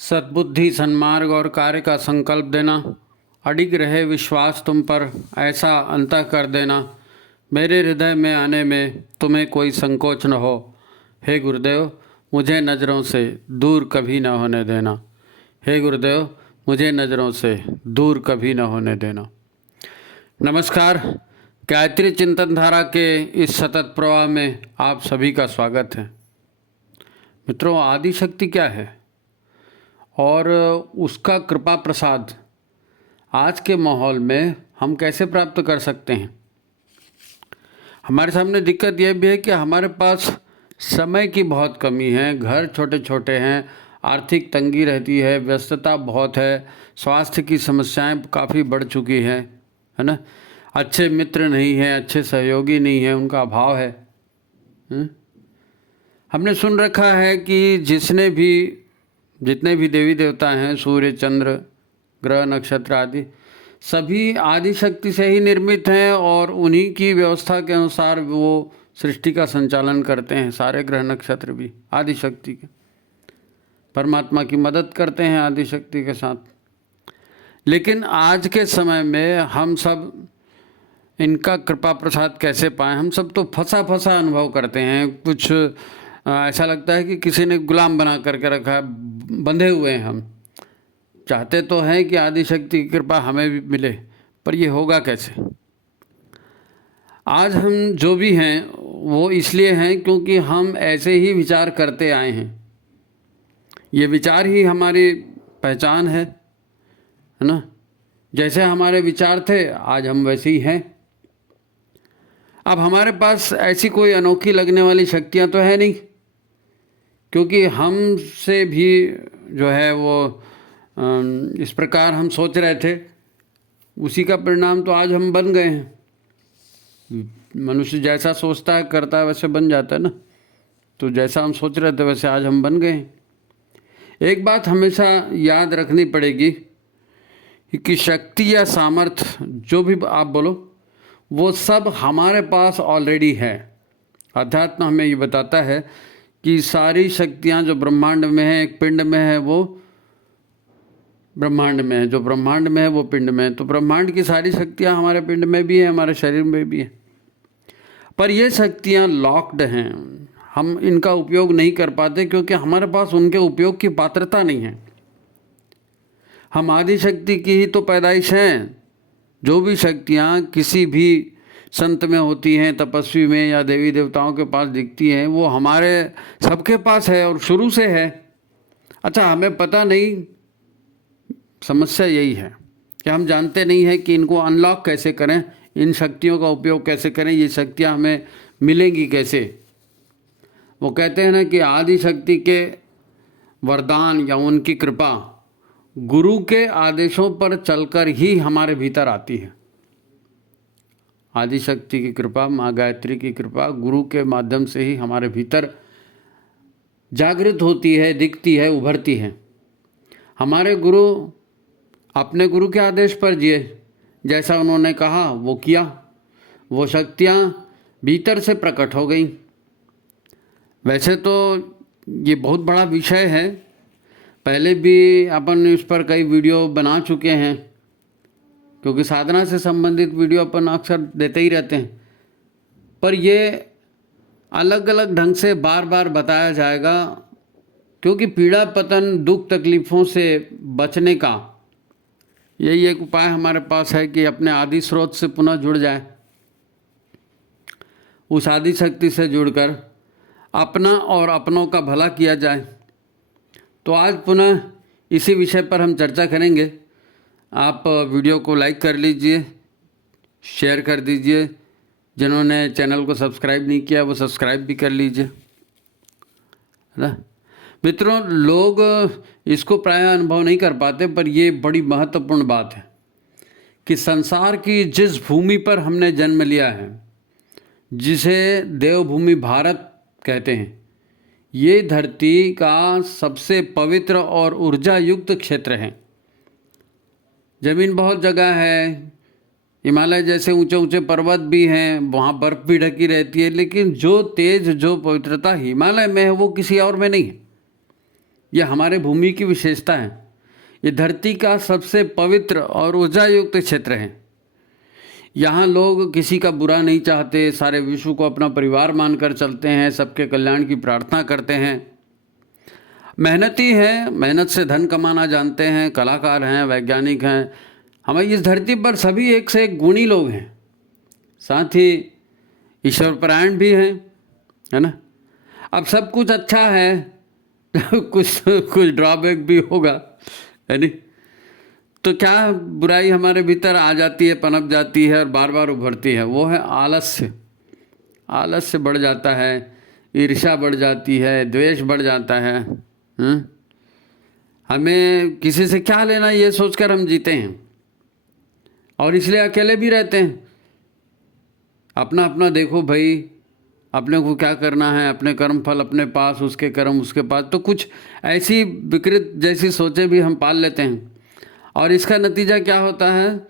सद्बुद्धि, सन्मार्ग और कार्य का संकल्प देना, अडिग रहे विश्वास तुम पर, ऐसा अंतः कर देना, मेरे हृदय में आने में तुम्हें कोई संकोच न हो। हे गुरुदेव, मुझे नज़रों से दूर कभी न होने देना। हे गुरुदेव, मुझे नज़रों से दूर कभी न होने देना। नमस्कार, गायत्री चिंतन धारा के इस सतत प्रवाह में आप सभी का स्वागत है। मित्रों, आदिशक्ति क्या है और उसका कृपा प्रसाद आज के माहौल में हम कैसे प्राप्त कर सकते हैं। हमारे सामने दिक्कत यह भी है कि हमारे पास समय की बहुत कमी है, घर छोटे छोटे हैं, आर्थिक तंगी रहती है, व्यस्तता बहुत है, स्वास्थ्य की समस्याएं काफ़ी बढ़ चुकी हैं, है ना। अच्छे मित्र नहीं हैं, अच्छे सहयोगी नहीं हैं, उनका अभाव है। हमने सुन रखा है कि जितने भी देवी देवता हैं, सूर्य, चंद्र, ग्रह, नक्षत्र आदि सभी आदिशक्ति से ही निर्मित हैं और उन्हीं की व्यवस्था के अनुसार वो सृष्टि का संचालन करते हैं। सारे ग्रह नक्षत्र भी आदिशक्ति के, परमात्मा की मदद करते हैं आदिशक्ति के साथ। लेकिन आज के समय में हम सब इनका कृपा प्रसाद कैसे पाएं? हम सब तो फंसा फंसा अनुभव करते हैं। कुछ ऐसा लगता है कि किसी ने गुलाम बना करके रखा है, बंधे हुए हैं हम। चाहते तो हैं कि आदिशक्ति की कृपा हमें भी मिले, पर ये होगा कैसे? आज हम जो भी हैं वो इसलिए हैं क्योंकि हम ऐसे ही विचार करते आए हैं। ये विचार ही हमारी पहचान है ना। जैसे हमारे विचार थे, आज हम वैसे ही हैं। अब हमारे पास ऐसी कोई अनोखी लगने वाली शक्तियाँ तो है नहीं, क्योंकि हमसे भी जो है वो इस प्रकार हम सोच रहे थे, उसी का परिणाम तो आज हम बन गए हैं। मनुष्य जैसा सोचता है करता है वैसे बन जाता है ना। तो जैसा हम सोच रहे थे वैसे आज हम बन गए हैं। एक बात हमेशा याद रखनी पड़ेगी कि शक्ति या सामर्थ्य जो भी आप बोलो, वो सब हमारे पास ऑलरेडी है। अध्यात्म हमें ये बताता है कि सारी शक्तियाँ जो ब्रह्मांड में है, एक पिंड में है वो ब्रह्मांड में है, जो ब्रह्मांड में है वो पिंड में है। तो ब्रह्मांड की सारी शक्तियाँ हमारे पिंड में भी है, हमारे शरीर में भी है। पर ये शक्तियाँ लॉक्ड हैं, हम इनका उपयोग नहीं कर पाते क्योंकि हमारे पास उनके उपयोग की पात्रता नहीं है। हम आदिशक्ति की ही तो पैदाइश हैं। जो भी शक्तियाँ किसी भी संत में होती हैं, तपस्वी में या देवी देवताओं के पास दिखती हैं, वो हमारे सबके पास है और शुरू से है। अच्छा, हमें पता नहीं। समस्या यही है कि हम जानते नहीं हैं कि इनको अनलॉक कैसे करें, इन शक्तियों का उपयोग कैसे करें, ये शक्तियाँ हमें मिलेंगी कैसे। वो कहते हैं ना कि आदिशक्ति के वरदान या उनकी कृपा गुरु के आदेशों पर चलकर ही हमारे भीतर आती है। आदिशक्ति की कृपा, माँ गायत्री की कृपा गुरु के माध्यम से ही हमारे भीतर जागृत होती है, दिखती है, उभरती है। हमारे गुरु अपने गुरु के आदेश पर जिए, जैसा उन्होंने कहा वो किया, वो शक्तियाँ भीतर से प्रकट हो गई। वैसे तो ये बहुत बड़ा विषय है, पहले भी अपन इस पर कई वीडियो बना चुके हैं, क्योंकि साधना से संबंधित वीडियो अपन अक्सर देते ही रहते हैं। पर ये अलग अलग ढंग से बार बार बताया जाएगा, क्योंकि पीड़ा, पतन, दुख, तकलीफ़ों से बचने का यही एक उपाय हमारे पास है कि अपने आदि स्रोत से पुनः जुड़ जाए, उस आदि शक्ति से जुड़कर अपना और अपनों का भला किया जाए। तो आज पुनः इसी विषय पर हम चर्चा करेंगे। आप वीडियो को लाइक कर लीजिए, शेयर कर दीजिए। जिन्होंने चैनल को सब्सक्राइब नहीं किया वो सब्सक्राइब भी कर लीजिए, है ना। मित्रों, लोग इसको प्रायः अनुभव नहीं कर पाते, पर ये बड़ी महत्वपूर्ण बात है कि संसार की जिस भूमि पर हमने जन्म लिया है, जिसे देवभूमि भारत कहते हैं, ये धरती का सबसे पवित्र और ऊर्जा युक्त क्षेत्र है। ज़मीन बहुत जगह है, हिमालय जैसे ऊंचे ऊंचे पर्वत भी हैं, वहाँ बर्फ़ भी ढकी रहती है, लेकिन जो तेज, जो पवित्रता हिमालय में है वो किसी और में नहीं है। ये हमारे भूमि की विशेषता है। ये धरती का सबसे पवित्र और ऊर्जा युक्त क्षेत्र है। यहाँ लोग किसी का बुरा नहीं चाहते, सारे विश्व को अपना परिवार मानकर चलते हैं, सबके कल्याण की प्रार्थना करते हैं। मेहनती हैं, मेहनत से धन कमाना जानते हैं, कलाकार हैं, वैज्ञानिक हैं। हमारी इस धरती पर सभी एक से एक गुणी लोग हैं, साथ ही ईश्वरपरायण भी हैं, है ना। अब सब कुछ अच्छा है तो कुछ कुछ ड्रॉबैक भी होगा, है नहीं। तो क्या बुराई हमारे भीतर आ जाती है, पनप जाती है और बार बार उभरती है, वो है आलस्य। आलस्य बढ़ जाता है, ईर्ष्या बढ़ जाती है, द्वेष बढ़ जाता है। हमें किसी से क्या लेना, ये सोचकर हम जीते हैं और इसलिए अकेले भी रहते हैं। अपना अपना देखो भाई, अपने को क्या करना है, अपने कर्म फल अपने पास, उसके कर्म उसके पास। तो कुछ ऐसी विकृत जैसी सोचें भी हम पाल लेते हैं और इसका नतीजा क्या होता है,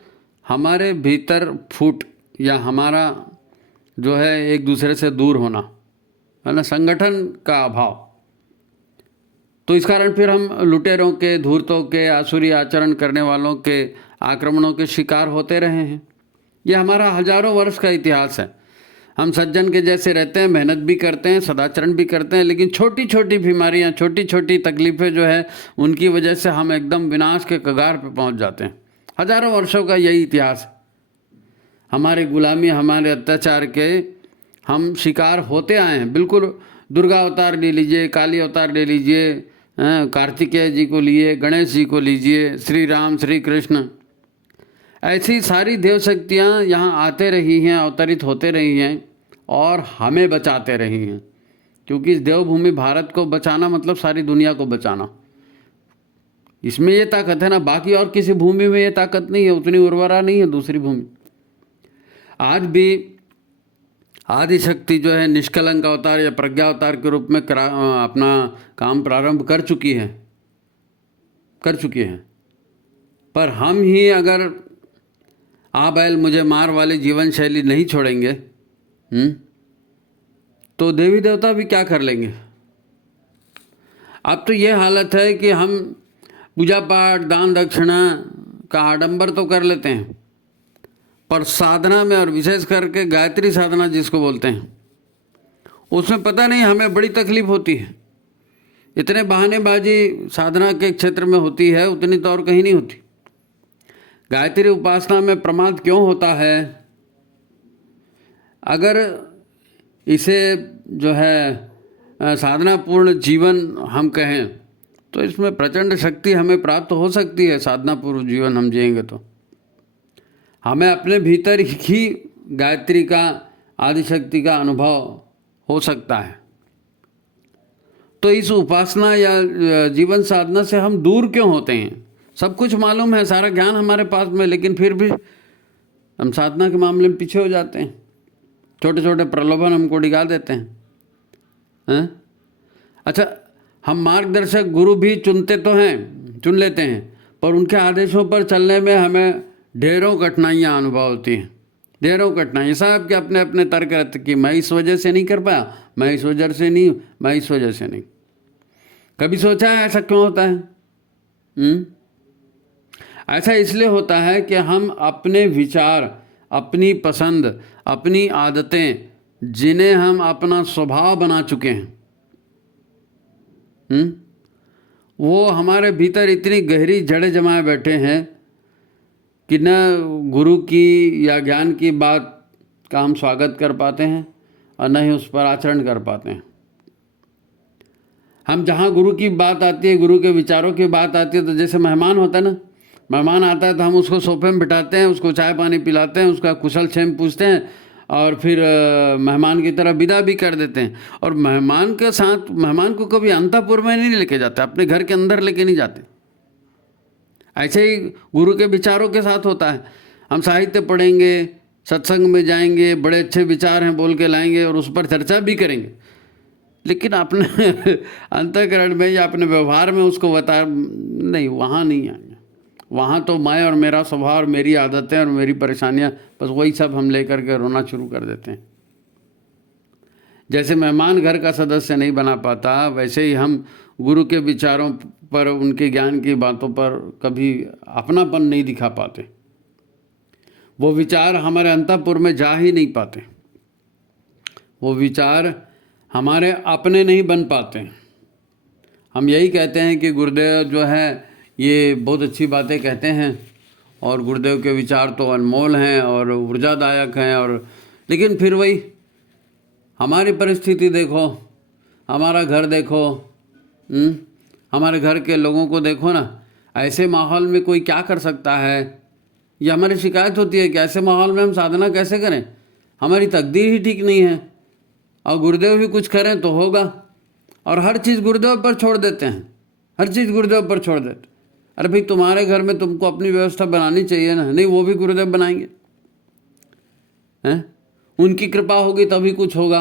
हमारे भीतर फूट या हमारा जो है एक दूसरे से दूर होना, है ना, संगठन का अभाव। तो इस कारण फिर हम लुटेरों के, धूर्तों के, आसुरी आचरण करने वालों के आक्रमणों के शिकार होते रहे हैं। ये हमारा हजारों वर्ष का इतिहास है। हम सज्जन के जैसे रहते हैं, मेहनत भी करते हैं, सदाचरण भी करते हैं, लेकिन छोटी छोटी बीमारियां, छोटी छोटी तकलीफ़ें जो है उनकी वजह से हम एकदम विनाश के कगार पे पहुंच जाते हैं। हजारों वर्षों का यही इतिहास है। हमारे गुलामी, हमारे अत्याचार के हम शिकार होते आए हैं। बिल्कुल दुर्गा अवतार ले लीजिए, काली अवतार ले लीजिए, कार्तिकेय जी को लिए, गणेश जी को लीजिए, श्री राम, श्री कृष्ण, ऐसी सारी देव शक्तियाँ यहाँ आते रही हैं, अवतरित होते रही हैं और हमें बचाते रही हैं। क्योंकि इस देवभूमि भारत को बचाना मतलब सारी दुनिया को बचाना, इसमें ये ताकत है ना। बाकी और किसी भूमि में ये ताकत नहीं है, उतनी उर्वरा नहीं है दूसरी भूमि। आज भी आदिशक्ति जो है निष्कलंक अवतार या प्रज्ञा अवतार के रूप में अपना काम प्रारंभ कर चुकी है। पर हम ही अगर आ बैल मुझे मार वाली जीवन शैली नहीं छोड़ेंगे, तो देवी देवता भी क्या कर लेंगे। अब तो ये हालत है कि हम पूजा पाठ, दान दक्षिणा का आडंबर तो कर लेते हैं, पर साधना में, और विशेष करके गायत्री साधना जिसको बोलते हैं, उसमें पता नहीं हमें बड़ी तकलीफ होती है। इतने बहानेबाजी साधना के क्षेत्र में होती है, उतनी तो और कहीं नहीं होती। गायत्री उपासना में प्रमाद क्यों होता है? अगर इसे जो है साधना पूर्ण जीवन हम कहें तो इसमें प्रचंड शक्ति हमें प्राप्त हो सकती है। साधना पूर्ण जीवन हम जिएंगे तो हमें अपने भीतर ही गायत्री का, आदिशक्ति का अनुभव हो सकता है। तो इस उपासना या जीवन साधना से हम दूर क्यों होते हैं? सब कुछ मालूम है, सारा ज्ञान हमारे पास में, लेकिन फिर भी हम साधना के मामले में पीछे हो जाते हैं। छोटे छोटे प्रलोभन हमको डिगा देते हैं। अच्छा, हम मार्गदर्शक गुरु भी चुन लेते हैं, पर उनके आदेशों पर चलने में हमें ढेरों कठिनाइयाँ अनुभव होती हैं, ढेरों कठिनाइयाँ। साहब के अपने अपने तर्क रहते कि मैं इस वजह से नहीं कर पाया, मैं इस वजह से नहीं, मैं इस वजह से नहीं। कभी सोचा है ऐसा क्यों होता है? ऐसा इसलिए होता है कि हम अपने विचार, अपनी पसंद, अपनी आदतें, जिन्हें हम अपना स्वभाव बना चुके हैं, वो हमारे भीतर इतनी गहरी जड़ें जमाए बैठे हैं कि न गुरु की या ज्ञान की बात का हम स्वागत कर पाते हैं और न ही उस पर आचरण कर पाते हैं। हम जहाँ गुरु की बात आती है, गुरु के विचारों की बात आती है, तो जैसे मेहमान होता है ना, मेहमान आता है तो हम उसको सोफे में बिठाते हैं, उसको चाय पानी पिलाते हैं, उसका कुशल क्षेम पूछते हैं और फिर मेहमान की तरह विदा भी कर देते हैं। और मेहमान के साथ, मेहमान को कभी अंतःपुर में नहीं लेके जाते, अपने घर के अंदर लेके नहीं जाते। ऐसे ही गुरु के विचारों के साथ होता है। हम साहित्य पढ़ेंगे, सत्संग में जाएंगे, बड़े अच्छे विचार हैं बोल के लाएंगे और उस पर चर्चा भी करेंगे, लेकिन अपने अंतःकरण में या अपने व्यवहार में उसको बता नहीं, वहाँ नहीं आएंगे। वहाँ तो मैं और मेरा स्वभाव, मेरी आदतें और मेरी परेशानियाँ, बस वही सब हम लेकर के रोना शुरू कर देते हैं। जैसे मेहमान घर का सदस्य नहीं बना पाता, वैसे ही हम गुरु के विचारों पर, उनके ज्ञान की बातों पर कभी अपनापन नहीं दिखा पाते। वो विचार हमारे अंतःपुर में जा ही नहीं पाते, वो विचार हमारे अपने नहीं बन पाते। हम यही कहते हैं कि गुरुदेव जो है ये बहुत अच्छी बातें कहते हैं और गुरुदेव के विचार तो अनमोल हैं और ऊर्जादायक हैं, और लेकिन फिर वही हमारी परिस्थिति देखो, हमारा घर देखो, हमारे घर के लोगों को देखो ना, ऐसे माहौल में कोई क्या कर सकता है। ये हमारी शिकायत होती है कि ऐसे माहौल में हम साधना कैसे करें, हमारी तकदीर ही ठीक नहीं है, और गुरुदेव भी कुछ करें तो होगा, और हर चीज़ गुरुदेव पर छोड़ देते हैं, हर चीज़ गुरुदेव पर छोड़ देते। अरे भाई तुम्हारे घर में तुमको अपनी व्यवस्था बनानी चाहिए ना, नहीं वो भी गुरुदेव बनाएंगे हैं, उनकी कृपा होगी तभी कुछ होगा।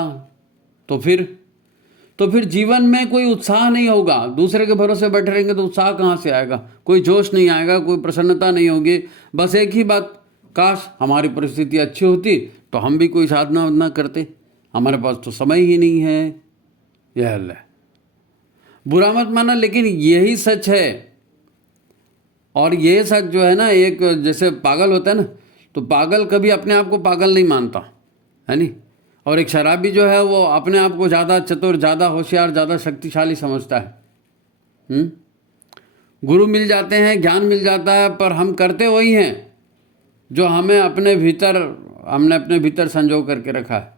तो फिर जीवन में कोई उत्साह नहीं होगा, दूसरे के भरोसे बैठे रहेंगे तो उत्साह कहाँ से आएगा, कोई जोश नहीं आएगा, कोई प्रसन्नता नहीं होगी। बस एक ही बात, काश हमारी परिस्थिति अच्छी होती तो हम भी कोई साधना वाधना करते, हमारे पास तो समय ही नहीं है। यह है, बुरा मत माना, लेकिन यही सच है। और ये सच जो है ना, एक जैसे पागल होता है ना, तो पागल कभी अपने आप को पागल नहीं मानता है नहीं, और एक शराबी जो है वो अपने आप को ज़्यादा चतुर, ज़्यादा होशियार, ज़्यादा शक्तिशाली समझता है। गुरु मिल जाते हैं, ज्ञान मिल जाता है, पर हम करते वही हैं जो हमने अपने भीतर संजो करके रखा है।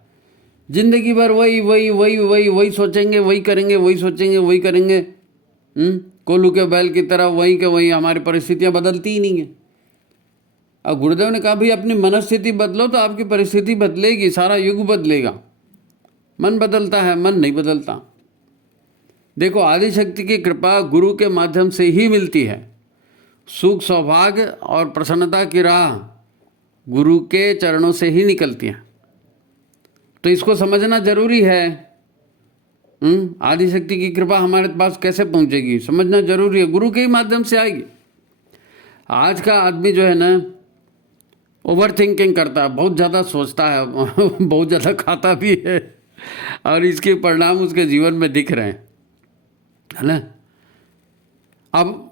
जिंदगी भर वही वही वही वही वही सोचेंगे, वही करेंगे, वही सोचेंगे, वही करेंगे, कोल्हू के बैल की तरह वही के वही। हमारी परिस्थितियां बदलती ही नहीं है। अब गुरुदेव ने कहा भाई अपनी मनस्थिति बदलो तो आपकी परिस्थिति बदलेगी, सारा युग बदलेगा। मन बदलता है, मन नहीं बदलता। देखो आदिशक्ति की कृपा गुरु के माध्यम से ही मिलती है। सुख, सौभाग्य और प्रसन्नता की राह गुरु के चरणों से ही निकलती है। तो इसको समझना जरूरी है। आदिशक्ति की कृपा हमारे पास कैसे पहुंचेगी, समझना जरूरी है, गुरु के ही माध्यम से आएगी। आज का आदमी जो है ना, ओवर थिंकिंग करता है, बहुत ज़्यादा सोचता है, बहुत ज़्यादा खाता भी है, और इसके परिणाम उसके जीवन में दिख रहे हैं, है ना। अब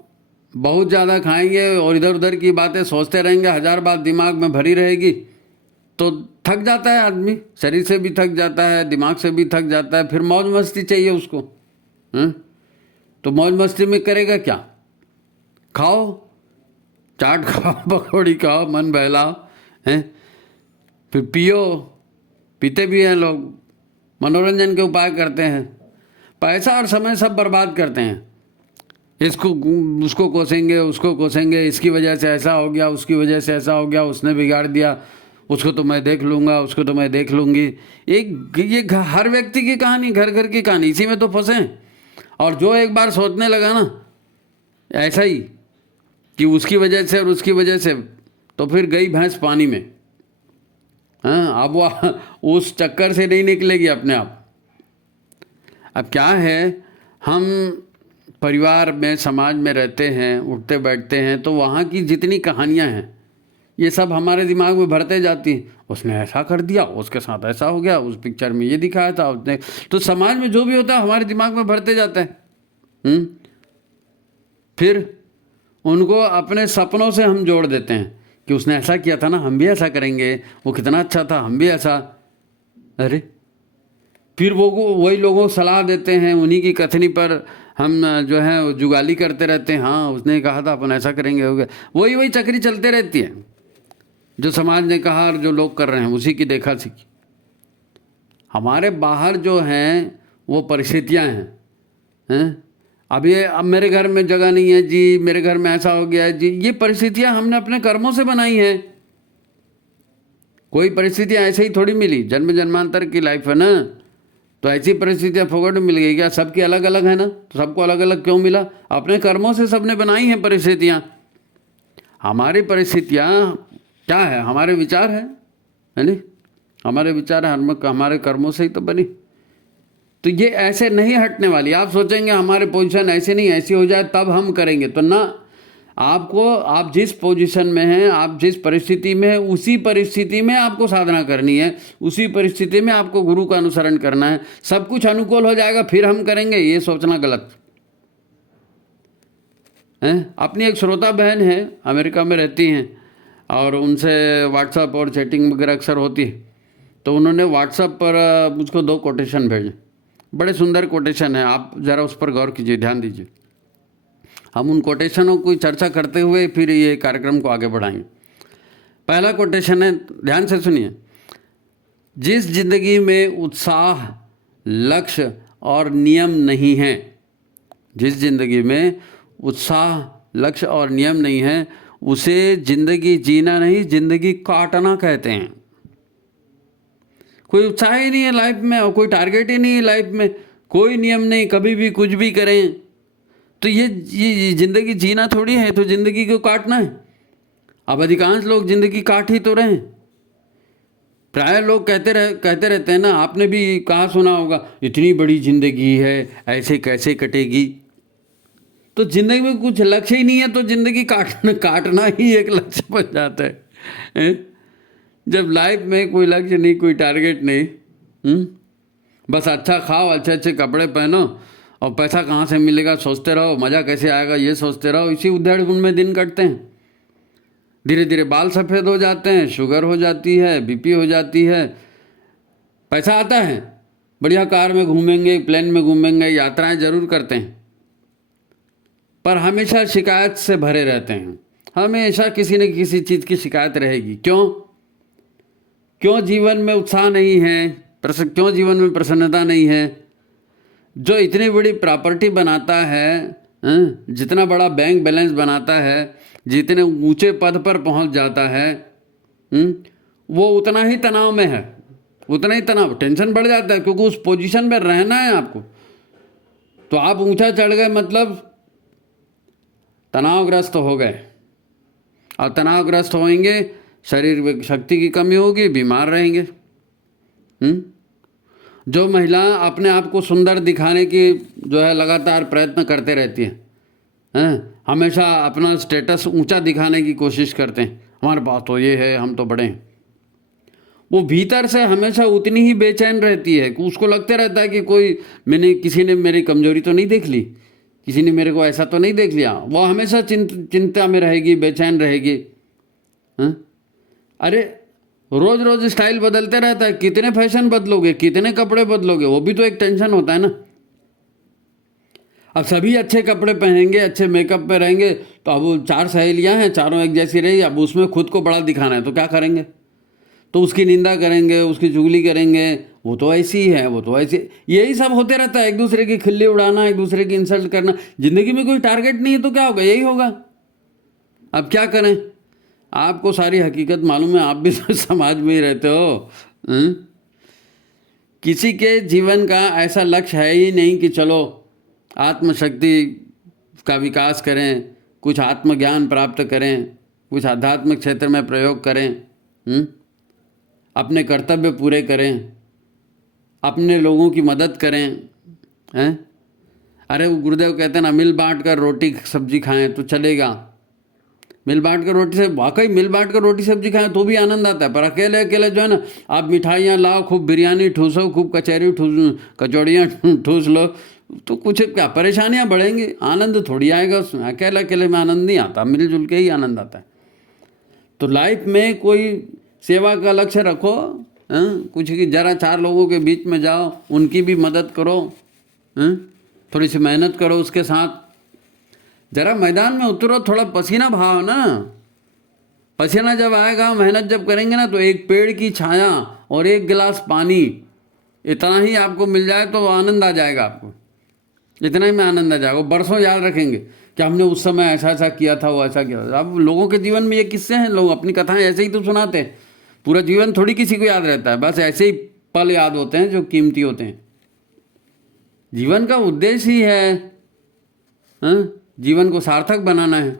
बहुत ज़्यादा खाएंगे और इधर उधर की बातें सोचते रहेंगे, 1000 बात दिमाग में भरी रहेगी, तो थक जाता है आदमी, शरीर से भी थक जाता है, दिमाग से भी थक जाता है। फिर मौज मस्ती चाहिए उसको। तो मौज मस्ती में करेगा क्या? खाओ, चाट खाओ, पकौड़ी खाओ, मन बहलाओ, हैं, फिर पियो, पीते भी हैं लोग, मनोरंजन के उपाय करते हैं, पैसा और समय सब बर्बाद करते हैं। उसको कोसेंगे, उसको कोसेंगे, इसकी वजह से ऐसा हो गया, उसकी वजह से ऐसा हो गया, उसने बिगाड़ दिया, उसको तो मैं देख लूँगा, उसको तो मैं देख लूँगी। ये हर व्यक्ति की कहानी, घर घर की कहानी, इसी में तो फंसे। और जो एक बार सोचने लगा ना ऐसा ही कि उसकी वजह से और उसकी वजह से, तो फिर गई भैंस पानी में। हाँ, अब वो उस चक्कर से नहीं निकलेगी अपने आप। अब क्या है, हम परिवार में, समाज में रहते हैं, उठते बैठते हैं, तो वहाँ की जितनी कहानियाँ हैं ये सब हमारे दिमाग में भरते जाती हैं। उसने ऐसा कर दिया, उसके साथ ऐसा हो गया, उस पिक्चर में ये दिखाया था उसने, तो समाज में जो भी होता है हमारे दिमाग में भरते जाता है। फिर उनको अपने सपनों से हम जोड़ देते हैं कि उसने ऐसा किया था ना, हम भी ऐसा करेंगे, वो कितना अच्छा था, हम भी ऐसा। अरे फिर वो वही लोगों को सलाह देते हैं, उन्हीं की कथनी पर हम जो है जुगाली करते रहते हैं। हाँ उसने कहा था अपन ऐसा करेंगे, हो गया, वही चक्री चलते रहती है। जो समाज ने कहा और जो लोग कर रहे हैं उसी की देखा सीखी। हमारे बाहर जो हैं वो परिस्थितियाँ हैं। अब मेरे घर में जगह नहीं है जी, मेरे घर में ऐसा हो गया है जी, ये परिस्थितियाँ हमने अपने कर्मों से बनाई हैं। कोई परिस्थितियाँ ऐसे ही थोड़ी मिली, जन्म जन्मांतर की लाइफ है ना, तो ऐसी परिस्थितियाँ फोकट में मिल गई क्या? सबकी अलग अलग है ना, तो सबको अलग अलग क्यों मिला? अपने कर्मों से सबने बनाई हैं परिस्थितियाँ। हमारी परिस्थितियाँ क्या है? हमारे विचार है नहीं, हमारे विचार है, हमारे कर्मों से ही तो बनी। तो ये ऐसे नहीं हटने वाली। आप सोचेंगे हमारे पोजीशन ऐसे नहीं, ऐसी हो जाए तब हम करेंगे, तो ना, आपको, आप जिस पोजीशन में हैं, आप जिस परिस्थिति में हैं, उसी परिस्थिति में आपको साधना करनी है, उसी परिस्थिति में आपको गुरु का अनुसरण करना है। सब कुछ अनुकूल हो जाएगा फिर हम करेंगे, ये सोचना गलत। हैं। अपनी एक श्रोता बहन है, अमेरिका में रहती हैं, और उनसे व्हाट्सएप और चैटिंग वगैरह अक्सर होती है। तो उन्होंने व्हाट्सएप पर मुझको 2 कोटेशन भेजे, बड़े सुंदर कोटेशन है, आप ज़रा उस पर गौर कीजिए, ध्यान दीजिए। हम उन कोटेशनों की चर्चा करते हुए फिर ये कार्यक्रम को आगे बढ़ाएंगे। पहला कोटेशन है, ध्यान से सुनिए। जिस जिंदगी में उत्साह, लक्ष्य और नियम नहीं है, जिस जिंदगी में उत्साह, लक्ष्य और नियम नहीं है, उसे जिंदगी जीना नहीं, जिंदगी काटना कहते हैं। कोई उत्साह ही नहीं है लाइफ में और कोई टारगेट ही नहीं है लाइफ में, कोई नियम नहीं, कभी भी कुछ भी करें, तो ये जिंदगी जीना थोड़ी है, तो जिंदगी को काटना है। अब अधिकांश लोग जिंदगी काट ही तो रहे हैं। प्राय लोग कहते रहते हैं ना, आपने भी कहा सुना होगा, इतनी बड़ी जिंदगी है, ऐसे कैसे कटेगी। तो जिंदगी में कुछ लक्ष्य ही नहीं है, तो जिंदगी काटना ही एक लक्ष्य बन जाता है। जब लाइफ में कोई लक्ष्य नहीं, कोई टारगेट नहीं, बस अच्छा खाओ, अच्छे अच्छे कपड़े पहनो और पैसा कहाँ से मिलेगा सोचते रहो, मज़ा कैसे आएगा ये सोचते रहो, इसी उधेड़-बुन में दिन कटते हैं। धीरे धीरे बाल सफ़ेद हो जाते हैं, शुगर हो जाती है, बीपी हो जाती है। पैसा आता है, बढ़िया कार में घूमेंगे, प्लेन में घूमेंगे, यात्राएं जरूर करते हैं, पर हमेशा शिकायत से भरे रहते हैं। हमेशा किसी न किसी चीज़ की शिकायत रहेगी। क्यों जीवन में उत्साह नहीं है, क्यों जीवन में प्रसन्नता नहीं है। जो इतनी बड़ी प्रॉपर्टी बनाता है, जितना बड़ा बैंक बैलेंस बनाता है, जितने ऊंचे पद पर पहुंच जाता है, वो उतना ही तनाव में है, उतना ही तनाव, टेंशन बढ़ जाता है, क्योंकि उस पोजीशन में रहना है आपको। तो आप ऊंचा चढ़ गए मतलब तनावग्रस्त हो गए, और तनावग्रस्त होंगे, शरीर में शक्ति की कमी होगी, बीमार रहेंगे। जो महिला अपने आप को सुंदर दिखाने की जो है लगातार प्रयत्न करते रहती हैं, हमेशा अपना स्टेटस ऊंचा दिखाने की कोशिश करते हैं, हमारे पास तो ये है, हम तो बड़े हैं, वो भीतर से हमेशा उतनी ही बेचैन रहती है कि उसको लगते रहता है कि किसी ने मेरी कमजोरी तो नहीं देख ली, किसी ने मेरे को ऐसा तो नहीं देख लिया। वो हमेशा चिंता में रहेगी, बेचैन रहेगी। अरे रोज रोज स्टाइल बदलते रहता है, कितने फैशन बदलोगे, कितने कपड़े बदलोगे, वो भी तो एक टेंशन होता है ना। अब सभी अच्छे कपड़े पहनेंगे, अच्छे मेकअप पे रहेंगे, तो अब 4 सहेलियां हैं, चारों एक जैसी रही, अब उसमें खुद को बड़ा दिखाना है तो क्या करेंगे, तो उसकी निंदा करेंगे, उसकी चुगली करेंगे, वो तो ऐसी है, वो तो ऐसी, यही सब होते रहता है, एक दूसरे की खिल्ली उड़ाना, एक दूसरे की इंसल्ट करना। जिंदगी में कोई टारगेट नहीं है तो क्या होगा, यही होगा। अब क्या करें, आपको सारी हकीकत मालूम है, आप भी समाज में ही रहते हो। किसी के जीवन का ऐसा लक्ष्य है ही नहीं कि चलो आत्मशक्ति का विकास करें, कुछ आत्मज्ञान प्राप्त करें, कुछ आध्यात्मिक क्षेत्र में प्रयोग करें, अपने कर्तव्य पूरे करें, अपने लोगों की मदद करें। हैं? अरे वो गुरुदेव कहते हैं ना, मिल बांट कर रोटी सब्जी खाएं तो चलेगा। मिल बांट कर रोटी से, वाकई मिल बांट कर रोटी सब्जी खाएं तो भी आनंद आता है, पर अकेले अकेले जो है ना, आप मिठाइयाँ लाओ, खूब बिरयानी ठूसो, खूब कचौड़ियाँ ठूस लो, तो कुछ क्या परेशानियाँ बढ़ेंगी, आनंद थोड़ी आएगा उसमें। अकेले अकेले में आनंद नहीं आता, मिलजुल के ही आनंद आता है। तो लाइफ में कोई सेवा का लक्ष्य रखो, कुछ की जरा 4 लोगों के बीच में जाओ, उनकी भी मदद करो, थोड़ी सी मेहनत करो उसके साथ, जरा मैदान में उतरो, थोड़ा पसीना बहाओ ना। पसीना जब आएगा, मेहनत जब करेंगे ना, तो एक पेड़ की छाया और 1 गिलास पानी, इतना ही आपको मिल जाए तो आनंद आ जाएगा आपको, इतना ही में आनंद आ जाएगा। बरसों याद रखेंगे कि हमने उस समय ऐसा ऐसा किया था, वो ऐसा किया था। अब लोगों के जीवन में ये किस्से हैं, लोग अपनी कथाएं ऐसे ही तो सुनाते हैं, पूरा जीवन थोड़ी किसी को याद रहता है, बस ऐसे ही पल याद होते हैं जो कीमती होते हैं। जीवन का उद्देश्य ही है जीवन को सार्थक बनाना है।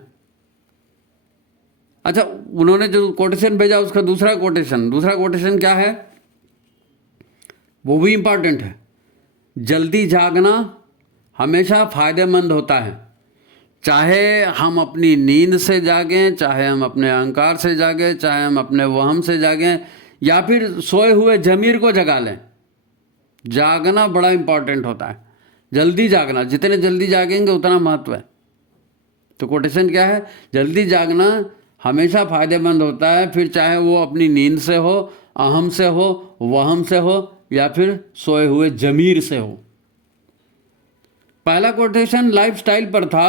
अच्छा, उन्होंने जो कोटेशन भेजा उसका दूसरा कोटेशन क्या है, वो भी इम्पॉर्टेंट है। जल्दी जागना हमेशा फायदेमंद होता है, चाहे हम अपनी नींद से जागें, चाहे हम अपने अहंकार से जागें, चाहे हम अपने वहम से जागें, या फिर सोए हुए जमीर को जगा लें। जागना बड़ा इम्पॉर्टेंट होता है, जल्दी जागना, जितने जल्दी जागेंगे उतना महत्व है। तो कोटेशन क्या है? जल्दी जागना हमेशा फायदेमंद होता है, फिर चाहे वो अपनी नींद से हो, अहम से हो, वहम से हो, या फिर सोए हुए जमीर से हो। पहला कोटेशन लाइफस्टाइल पर था,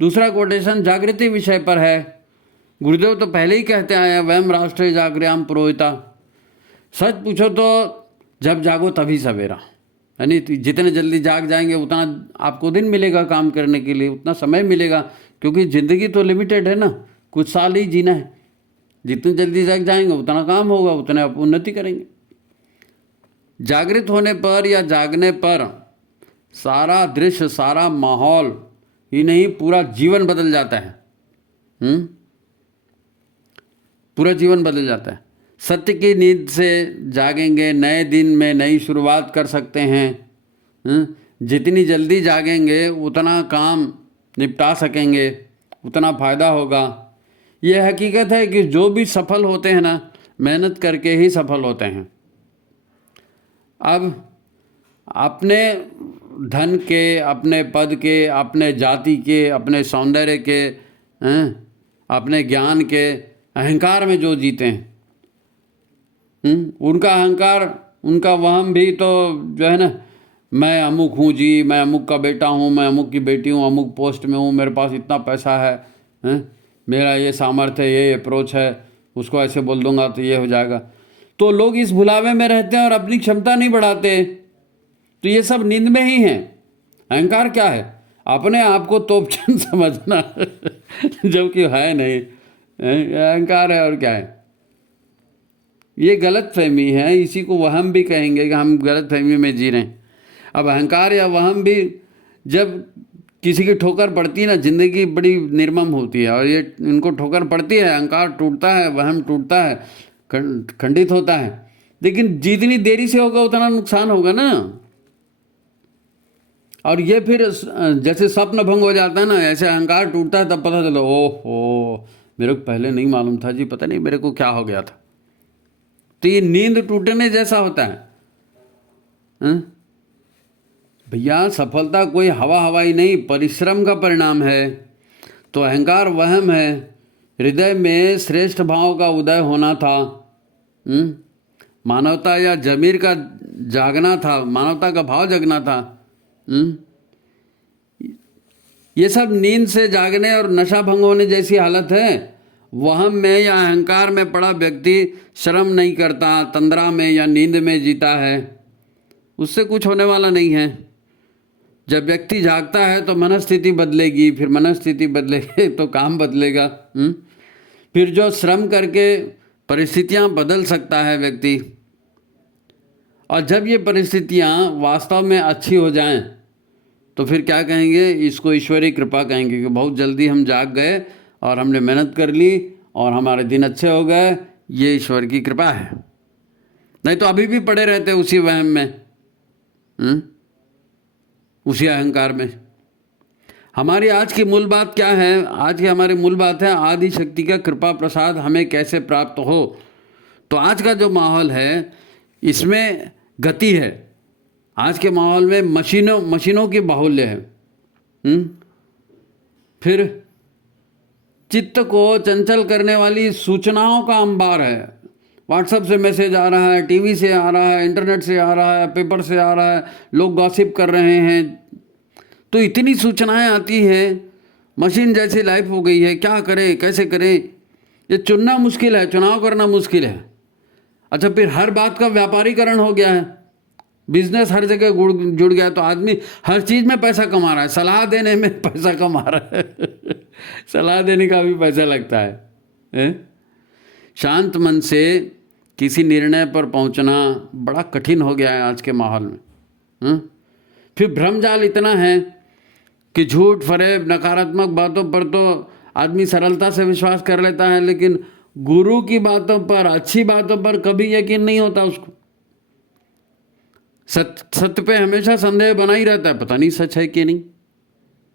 दूसरा कोटेशन जागृति विषय पर है। गुरुदेव तो पहले ही कहते आए हैं, वयम राष्ट्रे जागृयाम पुरोहिता। सच पूछो तो जब जागो तभी सवेरा, यानी जितने जल्दी जाग जाएंगे उतना आपको दिन मिलेगा काम करने के लिए, उतना समय मिलेगा, क्योंकि ज़िंदगी तो लिमिटेड है ना, कुछ साल ही जीना है। जितने जल्दी जाग जाएंगे उतना काम होगा, उतने आप उन्नति करेंगे। जागृत होने पर या जागने पर सारा दृश्य, सारा माहौल ही नहीं, पूरा जीवन बदल जाता है। पूरा जीवन बदल जाता है। सत्य की नींद से जागेंगे, नए दिन में नई शुरुआत कर सकते हैं। जितनी जल्दी जागेंगे उतना काम निपटा सकेंगे, उतना फ़ायदा होगा। यह हकीकत है कि जो भी सफल होते हैं ना, मेहनत करके ही सफल होते हैं। अब अपने धन के, अपने पद के, अपने जाति के, अपने सौंदर्य के, अपने ज्ञान के अहंकार में जो जीते हैं, उनका अहंकार, उनका वहम भी तो जो है ना, मैं अमुक हूँ जी, मैं अमुक का बेटा हूँ, मैं अमुक की बेटी हूँ, अमुक पोस्ट में हूँ, मेरे पास इतना पैसा है, मेरा ये सामर्थ्य है, ये अप्रोच है, उसको ऐसे बोल दूंगा तो ये हो जाएगा। तो लोग इस भुलावे में रहते हैं और अपनी क्षमता नहीं बढ़ाते। तो ये सब नींद में ही है। अहंकार क्या है? अपने आप को तोपचंद समझना जबकि है नहीं, अहंकार है। और क्या है? ये गलत फहमी है, इसी को वहम भी कहेंगे कि हम गलत फहमी में जी रहे हैं। अब अहंकार या वहम भी जब किसी की ठोकर पड़ती है ना, जिंदगी बड़ी निर्मम होती है। और ये इनको ठोकर पड़ती है, अहंकार टूटता है, वहम टूटता है, खंडित होता है। लेकिन जितनी देरी से होगा उतना नुकसान होगा ना। और ये फिर जैसे स्वप्न भंग हो जाता है ना, ऐसे अहंकार टूटता है, तब पता चला ओहो मेरे को पहले नहीं मालूम था जी, पता नहीं मेरे को क्या हो गया था। तो ये नींद टूटने जैसा होता है। भैया सफलता कोई हवा हवाई नहीं, परिश्रम का परिणाम है। तो अहंकार वहम है, हृदय में श्रेष्ठ भाव का उदय होना था। मानवता या जमीर का जागना था, मानवता का भाव जगना था। ये सब नींद से जागने और नशा भंग होने जैसी हालत है। वहम में या अहंकार में पड़ा व्यक्ति श्रम नहीं करता, तंद्रा में या नींद में जीता है, उससे कुछ होने वाला नहीं है। जब व्यक्ति जागता है तो मनस्थिति बदलेगी, फिर मनस्थिति बदलेगी तो काम बदलेगा। फिर जो श्रम करके परिस्थितियां बदल सकता है व्यक्ति। और जब ये परिस्थितियां वास्तव में अच्छी हो जाएं तो फिर क्या कहेंगे? इसको ईश्वरीय कृपा कहेंगे कि बहुत जल्दी हम जाग गए और हमने मेहनत कर ली और हमारे दिन अच्छे हो गए, ये ईश्वर की कृपा है। नहीं तो अभी भी पड़े रहते उसी वहम में, उसी अहंकार में। हमारी आज की मूल बात क्या है? आज की हमारी मूल बात है आदि शक्ति का कृपा प्रसाद हमें कैसे प्राप्त हो। तो आज का जो माहौल है इसमें गति है। आज के माहौल में मशीनों की बाहुल्य है। फिर चित्त को चंचल करने वाली सूचनाओं का अंबार है। व्हाट्सएप से मैसेज आ रहा है, टीवी से आ रहा है, इंटरनेट से आ रहा है, पेपर से आ रहा है, लोग गॉसिप कर रहे हैं। तो इतनी सूचनाएं आती हैं, मशीन जैसी लाइफ हो गई है। क्या करें, कैसे करें, ये चुनना मुश्किल है, चुनाव करना मुश्किल है। अच्छा, फिर हर बात का व्यापारीकरण हो गया है, बिजनेस हर जगह जुड़ गया। तो आदमी हर चीज़ में पैसा कमा रहा है, सलाह देने में पैसा कमा रहा है सलाह देने का भी पैसा लगता है। शांत मन से किसी निर्णय पर पहुंचना बड़ा कठिन हो गया है आज के माहौल में। फिर भ्रमजाल इतना है कि झूठ फरेब नकारात्मक बातों पर तो आदमी सरलता से विश्वास कर लेता है, लेकिन गुरु की बातों पर, अच्छी बातों पर कभी यकीन नहीं होता उसको। सत्य पे हमेशा संदेह बना ही रहता है, पता नहीं सच है कि नहीं,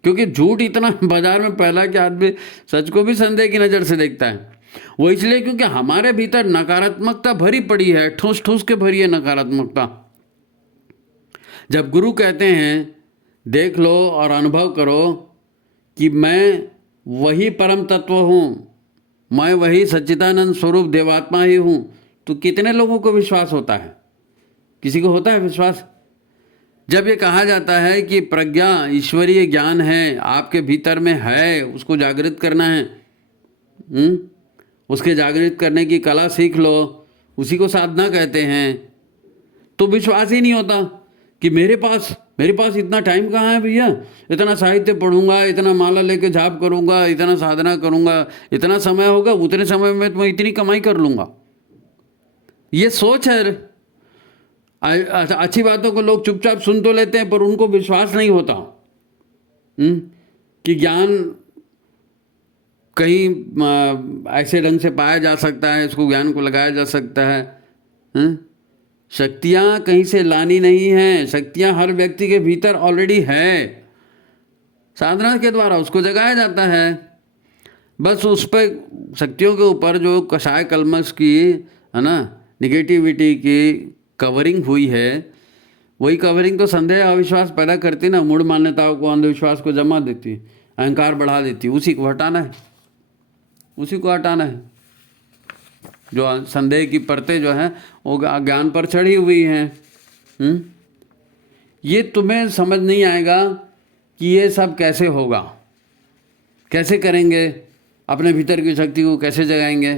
क्योंकि झूठ इतना बाजार में फैला कि आदमी सच को भी संदेह की नज़र से देखता है। वो इसलिए क्योंकि हमारे भीतर नकारात्मकता भरी पड़ी है, ठूस ठूस के भरी है नकारात्मकता। जब गुरु कहते हैं देख लो और अनुभव करो कि मैं वही परम तत्व हूँ, मैं वही सच्चिदानंद स्वरूप देवात्मा ही हूँ, तो कितने लोगों को विश्वास होता है? किसी को होता है विश्वास? जब ये कहा जाता है कि प्रज्ञा ईश्वरीय ज्ञान है, आपके भीतर में है, उसको जागृत करना है, उसके जागृत करने की कला सीख लो, उसी को साधना कहते हैं, तो विश्वास ही नहीं होता कि मेरे पास इतना टाइम कहाँ है भैया, इतना साहित्य पढ़ूंगा, इतना माला लेके जाप करूंगा, इतना साधना करूंगा, इतना समय होगा, उतने समय में तो मैं इतनी कमाई कर लूंगा। ये सोच है। अच्छी बातों को लोग चुपचाप सुन तो लेते हैं, पर उनको विश्वास नहीं होता कि ज्ञान कहीं ऐसे ढंग से पाया जा सकता है, इसको ज्ञान को लगाया जा सकता है। शक्तियाँ कहीं से लानी नहीं हैं, शक्तियाँ हर व्यक्ति के भीतर ऑलरेडी है, साधना के द्वारा उसको जगाया जाता है। बस उस पर शक्तियों के ऊपर जो कषाय कलमश की, है ना, निगेटिविटी की कवरिंग हुई है, वही कवरिंग तो संदेह अविश्वास पैदा करती ना, मूढ़ मान्यताओं को, अंधविश्वास को जमा देती, अहंकार बढ़ा देती। उसी को हटाना है, उसी को हटाना है। जो संदेह की परतें जो हैं वो ज्ञान पर चढ़ी हुई हैं। ये तुम्हें समझ नहीं आएगा कि ये सब कैसे होगा, कैसे करेंगे, अपने भीतर की शक्ति को कैसे जगाएंगे।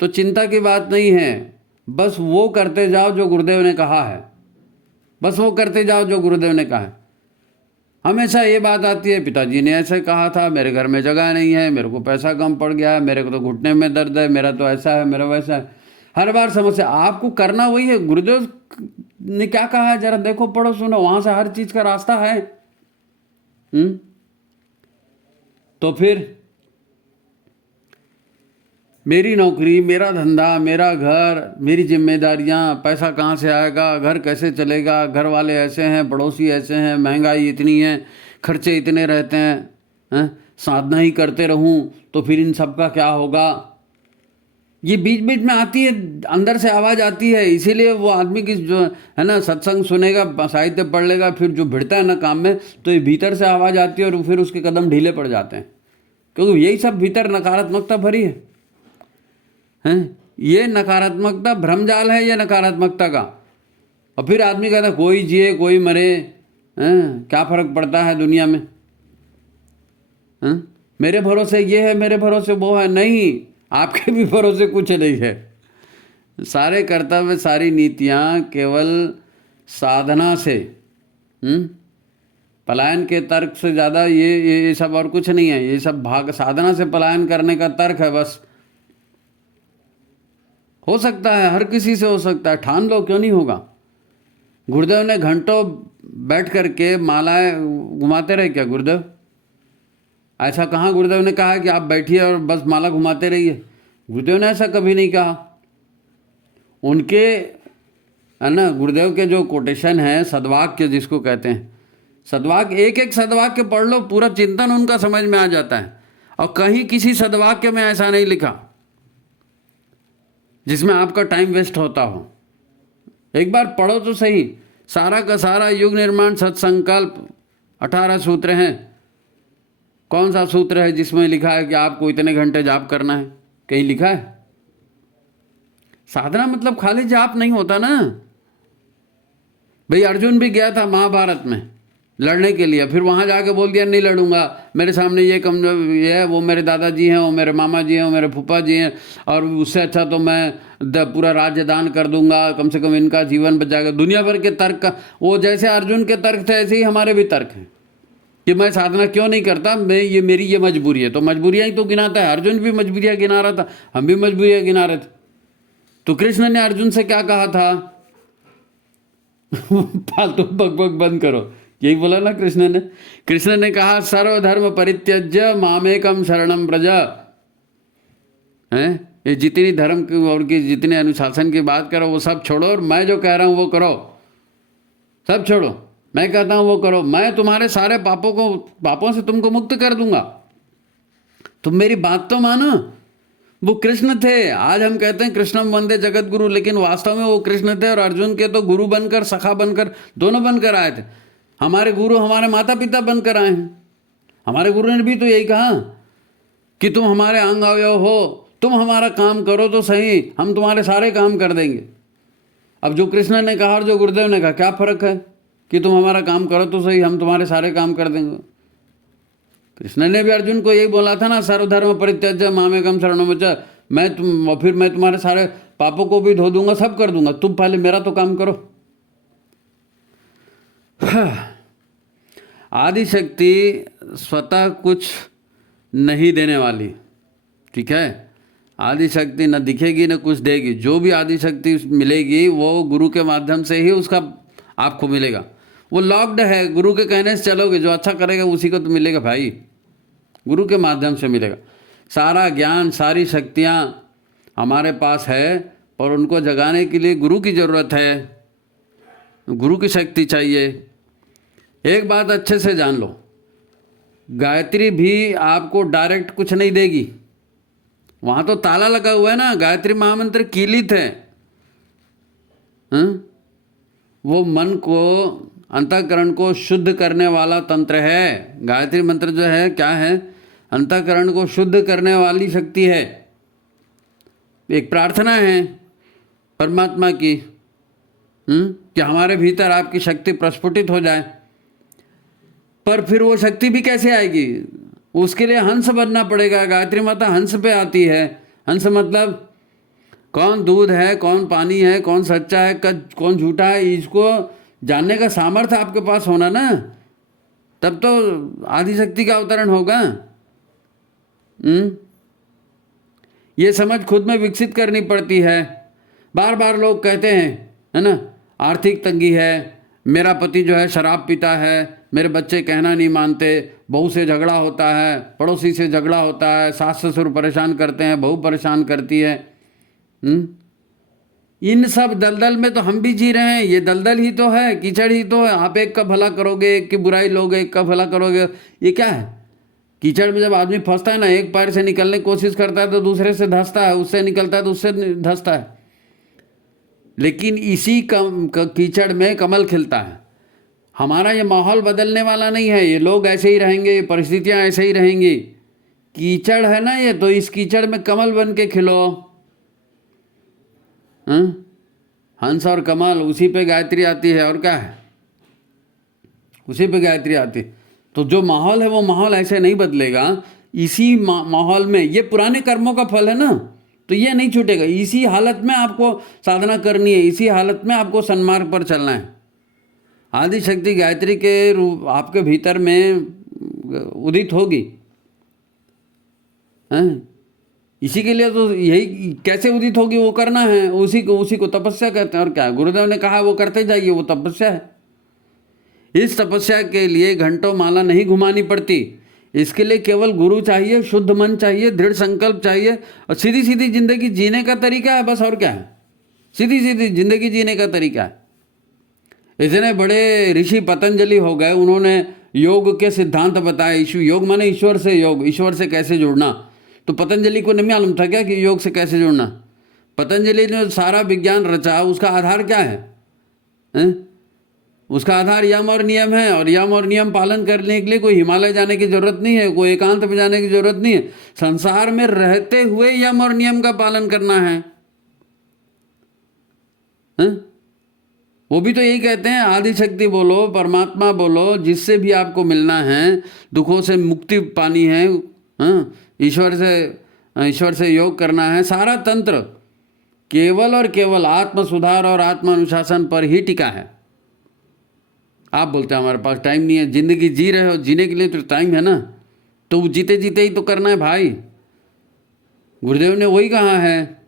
तो चिंता की बात नहीं है, बस वो करते जाओ जो गुरुदेव ने कहा है, बस वो करते जाओ जो गुरुदेव ने कहा है। हमेशा ये बात आती है, पिताजी ने ऐसे कहा था, मेरे घर में जगह नहीं है, मेरे को पैसा कम पड़ गया है, मेरे को तो घुटने में दर्द है, मेरा तो ऐसा है, मेरा वैसा है। हर बार समस्या। आपको करना वही है, गुरुदेव ने क्या कहा है जरा देखो, पढ़ो, सुनो, वहां से हर चीज का रास्ता है। तो फिर मेरी नौकरी, मेरा धंधा, मेरा घर, मेरी जिम्मेदारियां, पैसा कहाँ से आएगा, घर कैसे चलेगा, घर वाले ऐसे हैं, पड़ोसी ऐसे हैं, महंगाई इतनी है, खर्चे इतने रहते हैं, साधना ही करते रहूं तो फिर इन सब का क्या होगा। ये बीच बीच में आती है, अंदर से आवाज़ आती है। इसीलिए वो आदमी की जो है ना, सत्संग सुनेगा, साहित्य पढ़ लेगा, फिर जो भिड़ता है ना काम में, तो ये भीतर से आवाज़ आती है और फिर उसके कदम ढीले पड़ जाते हैं, क्योंकि यही सब भीतर नकारात्मकता भरी है। ये नकारात्मकता भ्रमजाल है, ये नकारात्मकता का। और फिर आदमी कहता कोई जिए कोई मरे, क्या फर्क पड़ता है दुनिया में, मेरे भरोसे ये है, मेरे भरोसे वो है। नहीं, आपके भी भरोसे कुछ नहीं है। सारे कर्तव्य, सारी नीतियाँ केवल साधना से, पलायन के तर्क से ज़्यादा ये सब और कुछ नहीं है। ये सब भाग साधना से पलायन करने का तर्क है बस। हो सकता है, हर किसी से हो सकता है, ठान लो, क्यों नहीं होगा। गुरुदेव ने घंटों बैठ करके मालाएं घुमाते रहे क्या गुरुदेव? ऐसा कहाँ गुरुदेव ने कहा कि आप बैठिए और बस माला घुमाते रहिए? गुरुदेव ने ऐसा कभी नहीं कहा। उनके, है ना, गुरुदेव के जो कोटेशन है, सद्वाक्य जिसको कहते हैं, सद्वाक्य, एक एक सद्वाक्य पढ़ लो, पूरा चिंतन उनका समझ में आ जाता है। और कहीं किसी सद्वाक्य में ऐसा नहीं लिखा जिसमें आपका टाइम वेस्ट होता हो। एक बार पढ़ो तो सही, सारा का सारा युग निर्माण सत्संकल्प 18 सूत्र हैं। कौन सा सूत्र है जिसमें लिखा है कि आपको इतने घंटे जाप करना है? कहीं लिखा है? साधना मतलब खाली जाप नहीं होता ना भाई। अर्जुन भी गया था महाभारत में लड़ने के लिए, फिर वहाँ जाके बोल दिया नहीं लड़ूंगा, मेरे सामने ये कमजोर ये है, वो मेरे दादाजी हैं, वो मेरे मामा जी हैं, वो मेरे फूफा जी हैं, और उससे अच्छा तो मैं पूरा राज्य दान कर दूंगा, कम से कम इनका जीवन बच जाएगा। दुनिया भर के तर्क का, वो जैसे अर्जुन के तर्क थे ऐसे ही हमारे भी तर्क हैं कि मैं साधना क्यों नहीं करता, मेरी ये मजबूरी है। तो मजबूरियाँ ही तो गिनाता है। अर्जुन भी मजबूरियाँ गिना रहा था, हम भी मजबूरियाँ गिना रहे थे। तो कृष्ण ने अर्जुन से क्या कहा था? फालतू बकबक बंद करो, यही बोला ना कृष्ण ने। कृष्ण ने कहा सर्वधर्म परित्यज्य मामेकम शरणम व्रज। हैं, ये जितनी धर्म की और की जितने अनुशासन की बात करो वो सब छोड़ो, और मैं जो कह रहा हूँ वो करो। सब छोड़ो, मैं कहता हूँ वो करो। मैं तुम्हारे सारे पापों से तुमको मुक्त कर दूंगा। तुम मेरी बात तो मानो। वो कृष्ण थे। आज हम कहते हैं कृष्णम वंदे जगत गुरु, लेकिन वास्तव में वो कृष्ण थे। और अर्जुन के तो गुरु बनकर, सखा बनकर, दोनों बनकर आए थे। हमारे गुरु हमारे माता पिता बनकर आए हैं। हमारे गुरु ने भी तो यही कहा कि तुम हमारे अंग अवयव हो, तुम हमारा काम करो तो सही, हम तुम्हारे सारे काम कर देंगे। अब जो कृष्ण ने कहा और जो गुरुदेव ने कहा, क्या फर्क है कि तुम हमारा काम करो तो सही, हम तुम्हारे सारे काम कर देंगे। कृष्ण ने भी अर्जुन को यही बोला था ना, सर्वधर्म परित्यज्य मामेकम शरणं व्रज, फिर मैं तुम्हारे सारे पापों को भी धो दूंगा, सब कर दूंगा, तुम पहले मेरा तो काम करो। आदि शक्ति स्वतः कुछ नहीं देने वाली, ठीक है। आदि शक्ति न दिखेगी न कुछ देगी। जो भी आदि शक्ति मिलेगी वो गुरु के माध्यम से ही उसका आपको मिलेगा। वो लॉक्ड है, गुरु के कहने से चलोगे, जो अच्छा करेगा उसी को तो मिलेगा भाई, गुरु के माध्यम से मिलेगा। सारा ज्ञान सारी शक्तियाँ हमारे पास है, पर उनको जगाने के लिए गुरु की ज़रूरत है, गुरु की शक्ति चाहिए। एक बात अच्छे से जान लो, गायत्री भी आपको डायरेक्ट कुछ नहीं देगी, वहाँ तो ताला लगा हुआ है ना। गायत्री महामंत्र कीलित है, वो मन को, अंतःकरण को शुद्ध करने वाला तंत्र है। गायत्री मंत्र जो है क्या है, अंतःकरण को शुद्ध करने वाली शक्ति है। एक प्रार्थना है परमात्मा की, कि हमारे भीतर आपकी शक्ति प्रस्फुटित हो जाए। पर फिर वो शक्ति भी कैसे आएगी, उसके लिए हंस बनना पड़ेगा। गायत्री माता हंस पे आती है। हंस मतलब कौन दूध है, कौन पानी है, कौन सच्चा है, कौन झूठा है, इसको जानने का सामर्थ्य आपके पास होना ना, तब तो आदिशक्ति का अवतरण होगा। ये समझ खुद में विकसित करनी पड़ती है। बार बार लोग कहते हैं, है ना, आर्थिक तंगी है, मेरा पति जो है शराब पीता है, मेरे बच्चे कहना नहीं मानते, बहू से झगड़ा होता है, पड़ोसी से झगड़ा होता है, सास ससुर परेशान करते हैं, बहू परेशान करती है। इन सब दलदल में तो हम भी जी रहे हैं। ये दलदल ही तो है, कीचड़ ही तो है। आप एक का भला करोगे, एक की बुराई लोगे, एक का भला करोगे, ये क्या है। कीचड़ में जब आदमी फंसता है ना, एक पैर से निकलने की कोशिश करता है तो दूसरे से धंसता है, उससे निकलता है तो उससे धंसता है। लेकिन इसी कीचड़ में कमल खिलता है। हमारा ये माहौल बदलने वाला नहीं है, ये लोग ऐसे ही रहेंगे, ये परिस्थितियाँ ऐसे ही रहेंगी। कीचड़ है ना ये, तो इस कीचड़ में कमल बन के खिलो। हंस और कमल, उसी पे गायत्री आती है, और क्या है, उसी पे गायत्री आती है। तो जो माहौल है वो माहौल ऐसे नहीं बदलेगा। इसी माहौल में, ये पुराने कर्मों का फल है ना, तो ये नहीं छूटेगा। इसी हालत में आपको साधना करनी है, इसी हालत में आपको सन्मार्ग पर चलना है। आदि शक्ति गायत्री के रूप आपके भीतर में उदित होगी, हैं? इसी के लिए तो यही कैसे उदित होगी वो करना है, उसी को तपस्या कहते हैं। और क्या, गुरुदेव ने कहा वो करते जाइए, वो तपस्या है। इस तपस्या के लिए घंटों माला नहीं घुमानी पड़ती। इसके लिए केवल गुरु चाहिए, शुद्ध मन चाहिए, दृढ़ संकल्प चाहिए, और सीधी सीधी जिंदगी जीने का तरीका है बस। और क्या है, सीधी सीधी जिंदगी जीने का तरीका है। इतने बड़े ऋषि पतंजलि हो गए, उन्होंने योग के सिद्धांत बताए। योग माने ईश्वर से योग, ईश्वर से कैसे जुड़ना। तो पतंजलि को नहीं मालूम था क्या कि योग से कैसे जुड़ना। पतंजलि ने सारा विज्ञान रचा, उसका आधार क्या है? उसका आधार यम और नियम है। और यम और नियम पालन करने के लिए कोई हिमालय जाने की जरूरत नहीं है, कोई एकांत में जाने की जरूरत नहीं है। संसार में रहते हुए यम और नियम का पालन करना है। वो भी तो यही कहते हैं, आदि शक्ति बोलो, परमात्मा बोलो, जिससे भी आपको मिलना है, दुखों से मुक्ति पानी है, ईश्वर से योग करना है। सारा तंत्र केवल और केवल आत्म सुधार और आत्म अनुशासन पर ही टिका है। आप बोलते हैं हमारे पास टाइम नहीं है। जिंदगी जी रहे हो, जीने के लिए तो टाइम है ना, तो जीते जीते ही तो करना है भाई। गुरुदेव ने वही कहा है,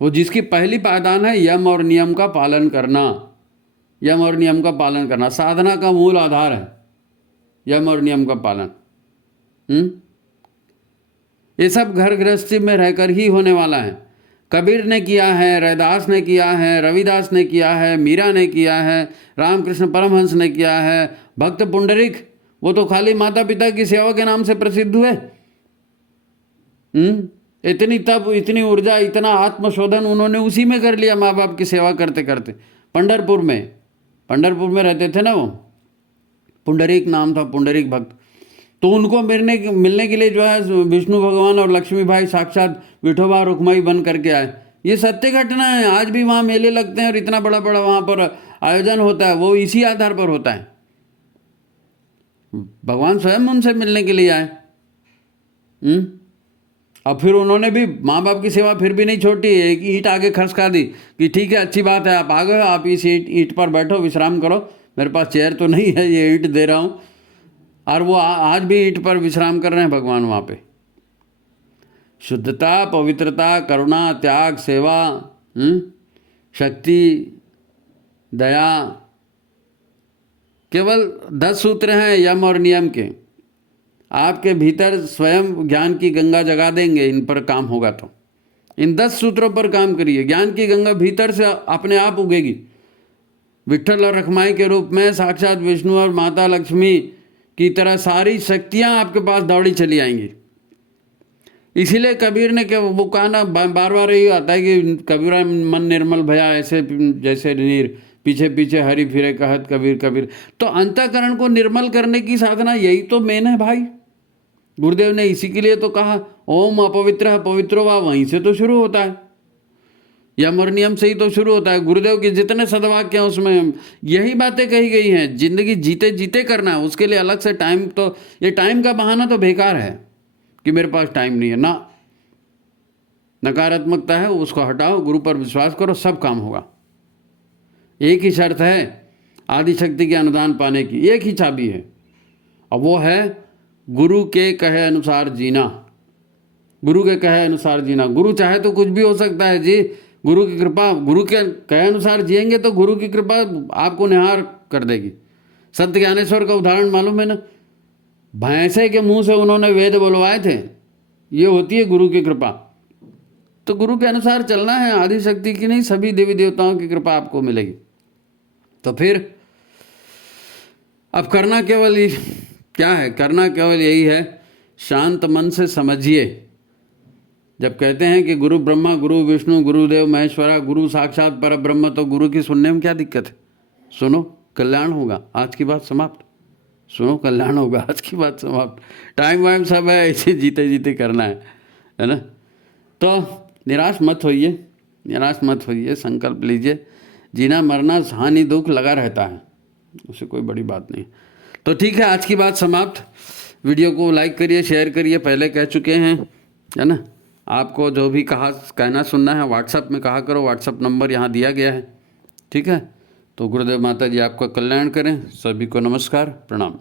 वो जिसकी पहली पायदान है यम और नियम का पालन करना। यम और नियम का पालन करना साधना का मूल आधार है, यम और नियम का पालन। ये सब घर गृहस्थी में रहकर ही होने वाला है। कबीर ने किया है, रैदास ने किया है, रविदास ने किया है, मीरा ने किया है, रामकृष्ण परमहंस ने किया है, भक्त पुंडरीक, वो तो खाली माता पिता की सेवा के नाम से प्रसिद्ध हुए। इतनी तप, इतनी ऊर्जा, इतना आत्मशोधन उन्होंने उसी में कर लिया, माँ बाप की सेवा करते करते। पंढरपुर में रहते थे ना वो, पुंडरीक नाम था, पुंडरीक भक्त। तो उनको मिलने के लिए जो है विष्णु भगवान और लक्ष्मी भाई साक्षात विठोबा और रुक्माई बन करके आए। ये सत्य घटना है। आज भी वहाँ मेले लगते हैं और इतना बड़ा बड़ा वहाँ पर आयोजन होता है, वो इसी आधार पर होता है। भगवान स्वयं उनसे मिलने के लिए आए। अब फिर उन्होंने भी माँ बाप की सेवा फिर भी नहीं छोड़ी, एक ईंट आगे खसका दी कि ठीक है अच्छी बात है, आप आ गए, आप इस ईंट पर बैठो, विश्राम करो, मेरे पास चेयर तो नहीं है, ये ईंट दे रहा हूँ। और वो आज भी ईंट पर विश्राम कर रहे हैं भगवान वहाँ पे। शुद्धता, पवित्रता, करुणा, त्याग, सेवा, शक्ति, दया, केवल 10 सूत्र हैं यम और नियम के। आपके भीतर स्वयं ज्ञान की गंगा जगा देंगे, इन पर काम होगा तो। इन 10 सूत्रों पर काम करिए, ज्ञान की गंगा भीतर से अपने आप उगेगी। विट्ठल और रखमाई के रूप में साक्षात विष्णु और माता लक्ष्मी की तरह सारी शक्तियां आपके पास दौड़ी चली आएंगी। इसीलिए कबीर ने वो कहा ना, बार बार यही आता है कि कबीरा मन निर्मल भया ऐसे जैसे नीर, पीछे पीछे हरि फिरे कहत कबीर कबीर। तो अंतःकरण को निर्मल करने की साधना यही तो मेन है भाई। गुरुदेव ने इसी के लिए तो कहा ओम अपवित्र पवित्रो वा, वहीं से तो शुरू होता है, यम और नियम से ही तो शुरू होता है। गुरुदेव के जितने सदवाक्य हैं उसमें यही बातें कही गई हैं। जिंदगी जीते जीते करना है, उसके लिए अलग से टाइम, तो ये टाइम का बहाना तो बेकार है कि मेरे पास टाइम नहीं है ना। नकारात्मकता है उसको हटाओ, गुरु पर विश्वास करो, सब काम होगा। एक ही शर्त है आदिशक्ति के अनुदान पाने की, एक ही चाबी है, और वो है गुरु के कहे अनुसार जीना। गुरु के कहे अनुसार जीना। गुरु चाहे तो कुछ भी हो सकता है जी, गुरु की कृपा, गुरु के कहे अनुसार जिएंगे तो गुरु की कृपा आपको निहार कर देगी। संत ज्ञानेश्वर का उदाहरण मालूम है ना, भैंसे के मुंह से उन्होंने वेद बोलवाए थे, ये होती है गुरु की कृपा। तो गुरु के अनुसार चलना है, आदिशक्ति की नहीं, सभी देवी देवताओं की कृपा आपको मिलेगी। तो फिर अब करना केवल क्या है, करना केवल यही है, शांत मन से समझिए। जब कहते हैं कि गुरु ब्रह्मा गुरु विष्णु गुरुदेव महेश्वरा गुरु साक्षात पर ब्रह्म, तो गुरु की सुनने में क्या दिक्कत है? सुनो, कल्याण होगा। आज की बात समाप्त। सुनो, कल्याण होगा। आज की बात समाप्त। टाइम वाइम सब है, ऐसे जीते जीते करना है ना। तो निराश मत होइए, निराश मत होइए, संकल्प लीजिए। जीना मरना हानि दुख लगा रहता है, उससे कोई बड़ी बात नहीं। तो ठीक है, आज की बात समाप्त। वीडियो को लाइक करिए, शेयर करिए, पहले कह चुके हैं, है ना। आपको जो भी कहना सुनना है व्हाट्सएप में कहा करो, व्हाट्सएप नंबर यहाँ दिया गया है, ठीक है। तो गुरुदेव माता जी आपका कल्याण करें। सभी को नमस्कार, प्रणाम।